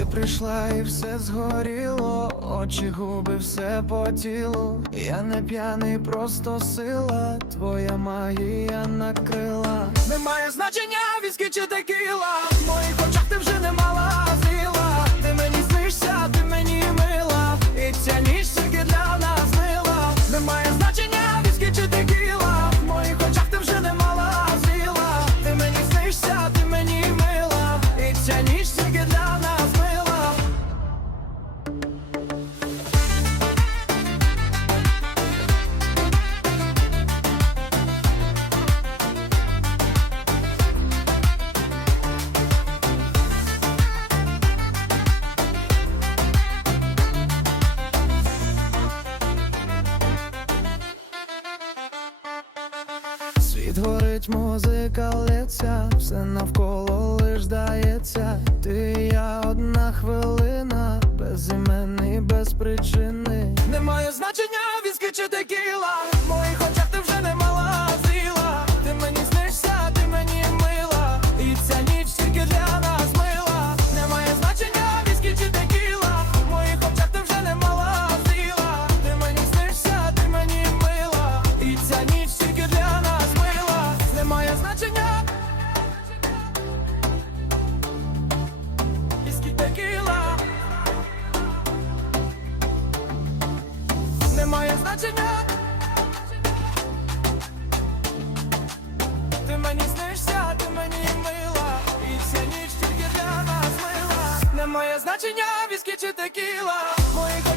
прийшла і все згоріло, очі губи, все по тілу. Я не п'яний, просто сила, твоя магія накрила. Немає значення віскі чи текіла Світ горить, музика лється, все навколо лиш. Немає значення віскі чи текіла В моїх очах ти вже не мала зріла Ти мені снишся, ти мені мила. І ця ніч тільки для нас мила. Немає значення віскі чи текіла В моїх очах ти вже не мала зріла Ти мені снишся, ти мені мила. І ця ніч тільки для нас мила. Немає значення Ти мені снишся, ти мені мила І вся ніч тільки для нас мила Немає значення віскі чи текіла моїх